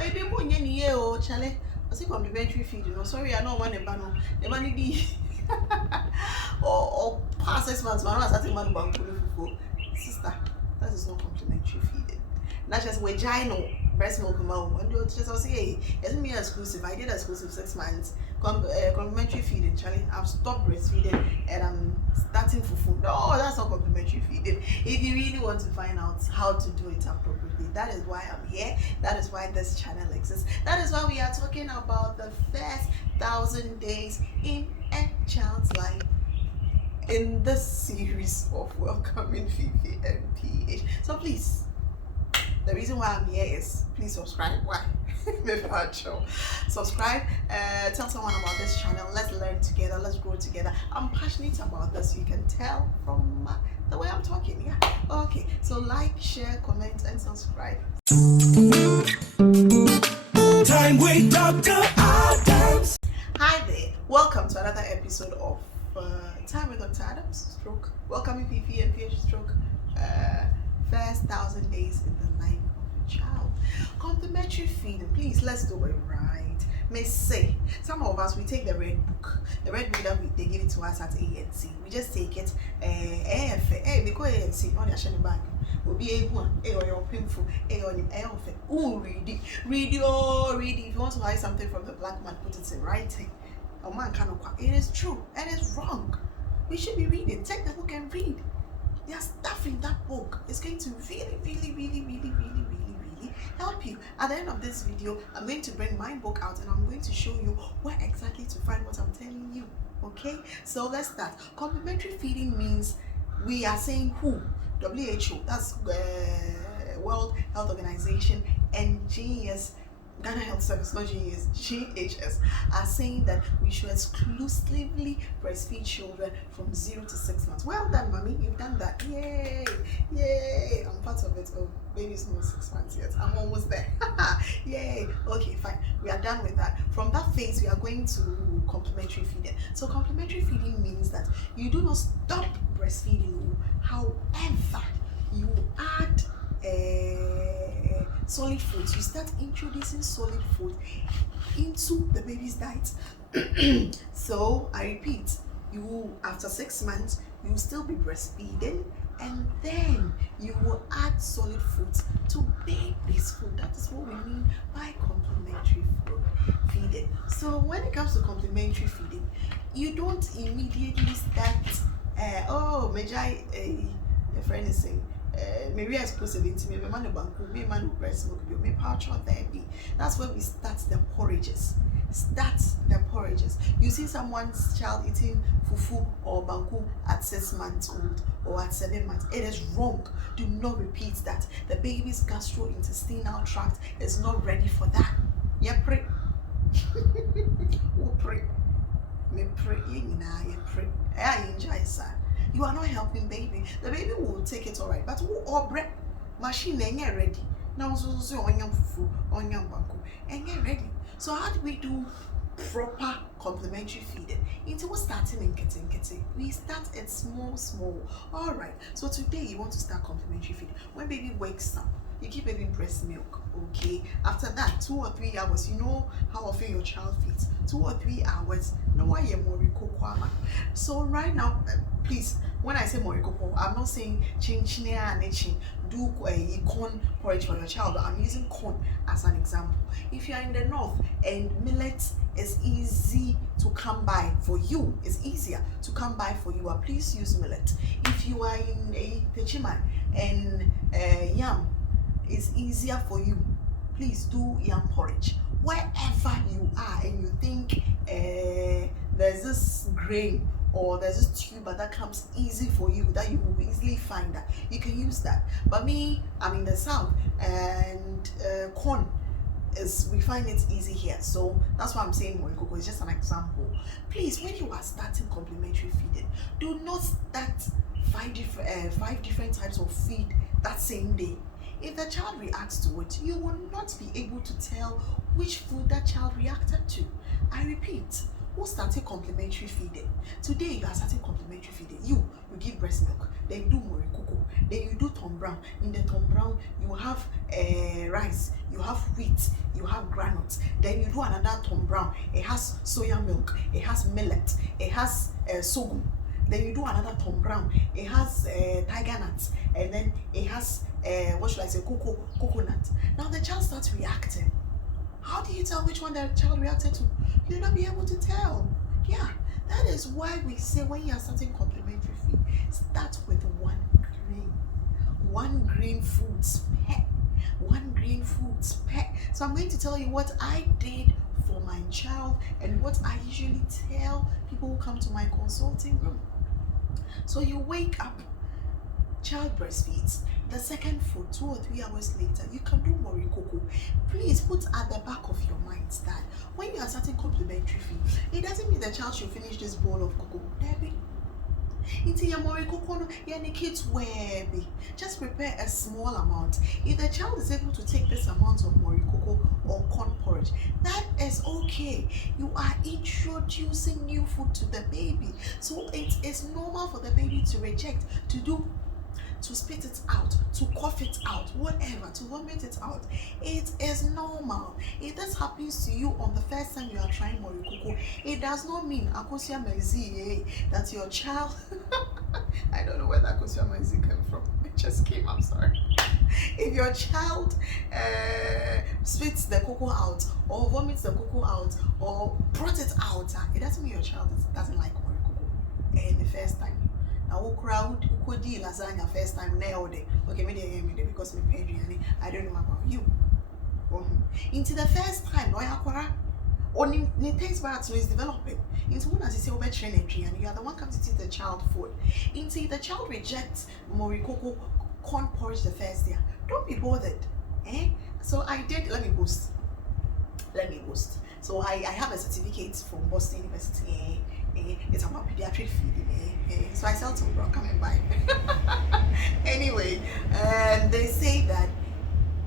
Maybe more ye oh Charlie. I see complementary feed, you know. Sorry, I don't want a banner. The money be or past 6 months, man, I started man bank sister. That is not complementary feeding. Not just vaginal breast milk mouth. And you just say, hey, it's me exclusive. I did exclusive 6 months. Complementary feeding, Charlie. I've stopped breastfeeding and I'm starting for food. No, that's not complementary feeding. If you really want to find out how to do it appropriately, that is why I'm here. That is why this channel exists. That is why we are talking about the first 1,000 days in a child's life in this series of welcoming Fifi and PH. So please, the reason why I'm here is please subscribe. Why? Subscribe, tell someone about this channel. Let's learn together, let's grow together. I'm passionate about this, you can tell from the way I'm talking. Yeah, okay, so like, share, comment and subscribe. Time with Dr. Adams. Hi there, welcome to another episode of Time with Dr. Adams stroke welcoming PP and PH stroke first 1,000 days in the life of a child. Complementary feeding, please let's do it right. May say some of us, we take the red book, the red book that they give it to us at ANC. We just take it because ANC on your bag will be able or your painful read it. If you want to buy something from the black man, put it in writing. A man cannot. It is true and it's wrong. We should be reading. Take the book and read. There's stuff in that book. It's going to really help you. At the end of this video, I'm going to bring my book out and I'm going to show you where exactly to find what I'm telling you. Okay, so let's start. Complementary feeding means we are saying who? WHO, that's World Health Organization, and GES, Ghana Health Service, not GES, GHS, are saying that we should exclusively breastfeed children from 0 to 6 months. Well done, mommy, you've done that. Yay, yay, I'm part of it. Oh, baby's not 6 months yet. I'm almost there. Yay. Okay, fine. We are done with that. From that phase, we are going to complementary feeding. So complementary feeding means that you do not stop breastfeeding. However, you add solid foods. You start introducing solid food into the baby's diet. So I repeat, you after 6 months you will still be breastfeeding, and then you will add solid foods to baby's food. That is what we mean by complementary feeding. So when it comes to complementary feeding, you don't immediately start your friend is saying maybe exclusive me man banku, me man breast milk, me pouch or therapy. That's where we start the porridges. You see someone's child eating fufu or banku at 6 months old or at 7 months. It is wrong. Do not repeat that. The baby's gastrointestinal tract is not ready for that. Yeah, pray. Pray. Me pray. I enjoy sir. You are not helping baby. The baby will take it alright, but who or bread machine ain't ready. Now so onion fufu, onion banku, ain't ready. So how do we do proper complementary feeding? Until we're starting in getting. We start at small. Alright. So today you want to start complementary feeding. When baby wakes up, you give baby breast milk. Okay. After that, 2 or 3 hours, you know how often your child feeds. 2 or 3 hours. No why you're moriko kwama. So right now, please, when I say moriko, I'm not saying chinchine and chin. Do a corn porridge for your child. I'm using corn as an example. If you are in the north and millet is easy to come by for you, it's easier to come by for you, please use millet. If you are in a Pechima and yam is easier for you, please do yam porridge. Wherever you are and you think there's this grain or there's this tuber that comes easy for you, that you will easily find that, you can use that. But me, I'm in the south and corn we find it easy here, so that's why I'm saying morikoko is just an example. Please, when you are starting complementary feeding, do not start five different types of feed that same day. If the child reacts to it, you will not be able to tell which food that child reacted to. I repeat, Who started complementary feeding? Today you are starting complementary feeding. You give breast milk, then you do morikoko, then you do Tom Brown. In the Tom Brown, you have rice, you have wheat, you have granules. Then you do another Tom Brown. It has soya milk, it has millet, it has sorghum. Then you do another Tom Brown. It has tiger nuts, and then it has what should I say, coconut. Now the child starts reacting. How do you tell which one the child reacted to? You'll not be able to tell. Yeah, that is why we say when you are starting complementary feed, start with one grain foods per. One grain foods per. So I'm going to tell you what I did for my child and what I usually tell people who come to my consulting room. So you wake up, child breastfeeds. The second food, 2 or 3 hours later, you can do morikoko. Please put at the back of your mind that when you are starting complementary feed, it doesn't mean the child should finish this bowl of cocoa. Debbie, into your morikoko, the kids be. Just prepare a small amount. If the child is able to take this amount of morikoko or corn porridge, that is okay. You are introducing new food to the baby, so it is normal for the baby to reject, to spit it out, to cough it out, whatever, to vomit it out. It is normal. If this happens to you on the first time you are trying morikoko, it does not mean akosia mezi that your child I don't know where that akosia mezi came from. It just came, I'm sorry. If your child spits the cocoa out or vomits the cocoa out or brought it out, it doesn't mean your child doesn't like morikoko the first time. Now, crowd who could deal lasagna first time nailed it. Okay, maybe because me paid you. I don't know about you. Into the first time, only the taste buds is developing. Into one as you say over training, and you are the one comes to teach the child food. Into the child rejects morikoko corn porridge the first day. Don't be bothered. So I did. Let me boast. So I have a certificate from Boston University. It's about pediatric feeding. So I sell Tom Brown, come and buy. Anyway, they say that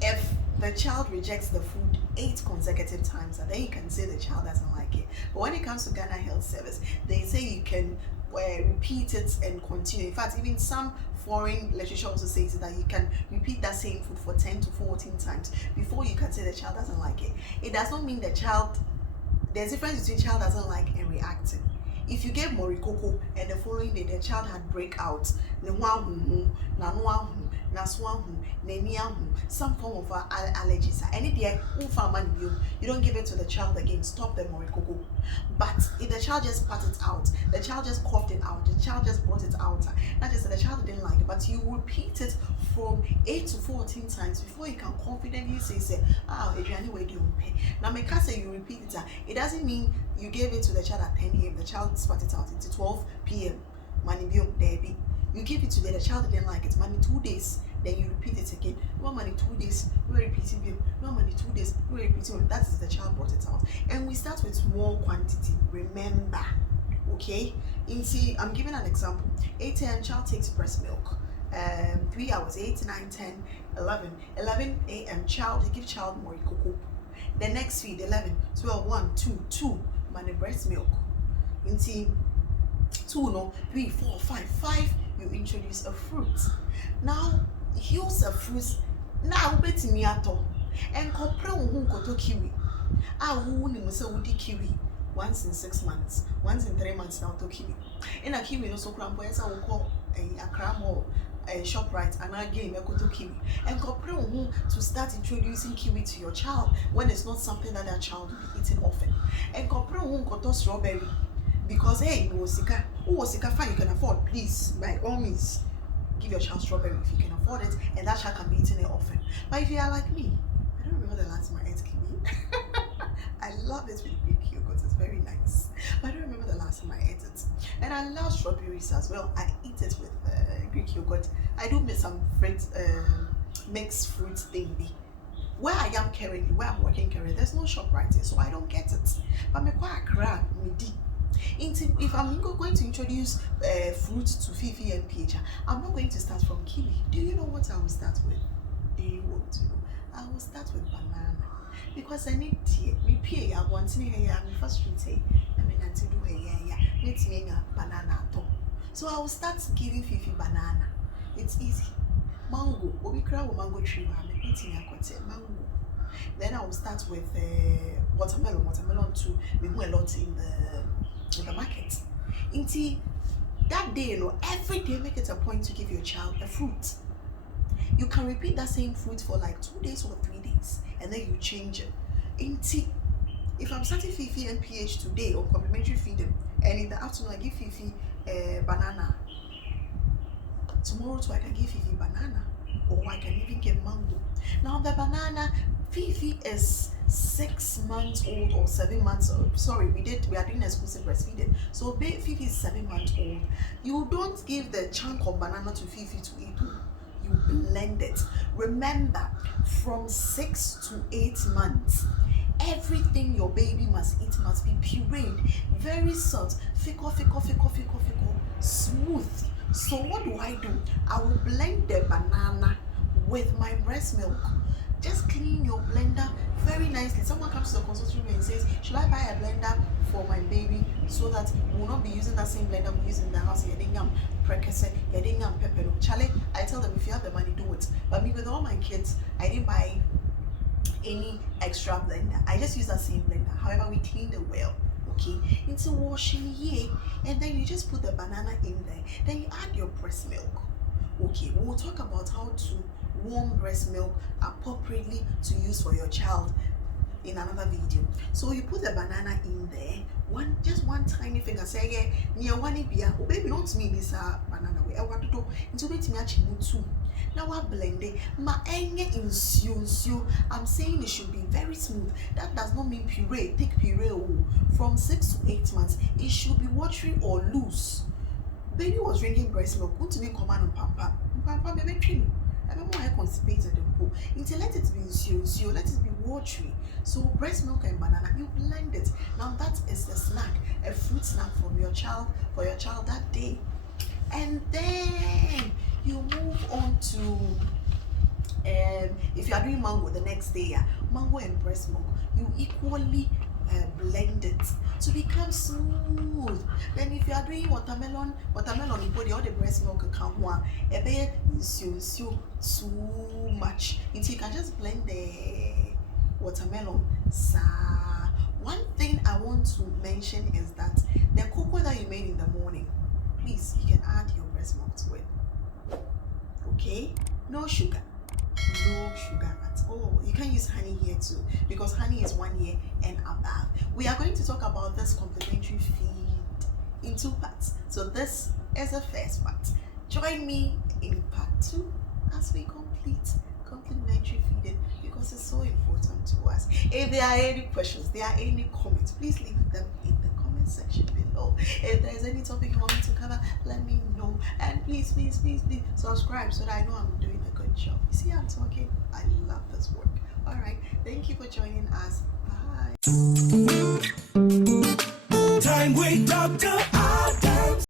if the child rejects the food 8 consecutive times, and then you can say the child doesn't like it. But when it comes to Ghana Health Service, they say you can repeat it and continue. In fact, even some foreign literature also says that you can repeat that same food for 10 to 14 times before you can say the child doesn't like it. It does not mean the child, there's a difference between child doesn't like and reacting. If you gave morikoko and the following day the child had breakouts, some form of allergies, you don't give it to the child again. Stop the morikoko. But if the child just spat it out, the child just coughed it out, the child just brought it out, not just that the child didn't like it, but you repeat it from 8 to 14 times before you can confidently say, Adriani, where do you pay? Now, my cat say you repeat it. It doesn't mean you gave it to the child at 10 a.m. The child spat it out into 12 p.m. Manibio, baby. You give it to the child didn't like it. Money 2 days, then you repeat it again. No money 2 days, you are repeating it. No money 2 days, you are repeating it. That is the child brought it out. And we start with small quantity. Remember, okay? See, I'm giving an example. 8 a.m. child takes breast milk. 3 hours, 8, 9, 10, 11 a.m. child, they give child morikoko. The next feed, 11, 12, 1, 2, money breast milk. See, 2, 3, 4, 5, you introduce a fruit. Now, use a fruit. Now, bet me at all. And compare kiwi. Kiwi once in 6 months, once in 3 months now to kiwi. In a kiwi, no so crampo, as I will call a cram or a shop right, and again, to kiwi. And compare to start introducing kiwi to your child when it's not something that child will be eating often. And compare to strawberry. Because hey, Osika fine, you can afford, please, by all means, give your child strawberry if you can afford it, and that child can be eating it often. But if you are like me, I don't remember the last time I ate kiwi. I love it with Greek yogurt, it's very nice. But I don't remember the last time I ate it. And I love strawberries as well. I eat it with Greek yogurt. I do make some mixed fruit thing. Where I am currently, where I'm working currently, there's no shop right here, so I don't get it. But me quite crab, midi. If I'm going to introduce fruit to Fifi and PH, I'm not going to start from kiwi. Do you know what I will start with? Do you want to know? I will start with banana. Because I need tea. Me pay, I want to hear me first street. I mean, auntie do yeah, let's make a banana top. So I will start giving Fifi banana. It's easy. Mango, we cry with mango tree, eating a mango. Then I will start with watermelon too. We go a lot in the market. Until that day, every day make it a point to give your child a fruit. You can repeat that same fruit for like 2 days or 3 days, and then you change it. Until if I'm starting Fifi and PH today on complementary feeding, and in the afternoon I give Fifi banana. Tomorrow too I can give Fifi banana, or I can even give mango. Now the banana, Fifi is 6 months old or 7 months old. Sorry, we are doing exclusive breastfeeding. So Fifi is 7 months old. You don't give the chunk of banana to Fifi to eat. You blend it. Remember, from 6 to 8 months, everything your baby must eat must be pureed, very soft, fickle, smooth. So what do? I will blend the banana with my breast milk. Just clean your blender very nicely. Someone comes to the consulting room and says, should I buy a blender for my baby so that we will not be using that same blender we use in the house? Charlie, I tell them, if you have the money, do it. But me, with all my kids, I didn't buy any extra blender. I just use that same blender. However, we cleaned it well. Okay, into washing here, and then you just put the banana in there. Then you add your breast milk. Okay, we'll talk about how to warm breast milk appropriately to use for your child in another video. So you put the banana in there, just one tiny finger. Say yeah, near one bia. Oh baby, not me this banana way. I want to do into it me too. Now I blend it. Ma enge insu. I'm saying it should be very smooth. That does not mean puree. Take puree from 6 to 8 months. It should be watery or loose. Baby was drinking breast milk. Go to me command on pampa. Pampa baby clean. I don't want to constipate the pool. Until let it be insu. Let it be watery. So breast milk and banana, you blend it. Now that is a snack, a fruit snack for your child that day. And then you move on to if you are doing mango the next day, mango and breast milk, you equally blend it to become smooth. Then if you are doing watermelon, you put all the breast milk can one a bit too much. You can just blend the watermelon. One thing I want to mention is that the cocoa that you made in the morning, please, you can add your breast milk to it. Okay, no sugar at all. You can use honey here too, because honey is 1 year and above. We are going to talk about this complementary feed in 2 parts. So this is the first part. Join me in part 2 as we complete complementary feeding, because it's so important to us. If there are any questions, there are any comments, please leave them in the comment section below. If there's any topic you want me to cover, let me know. And please subscribe so that I know I'm doing a good job. You see, I'm talking. I love this work. All right, thank you for joining us. Bye. Time with Dr.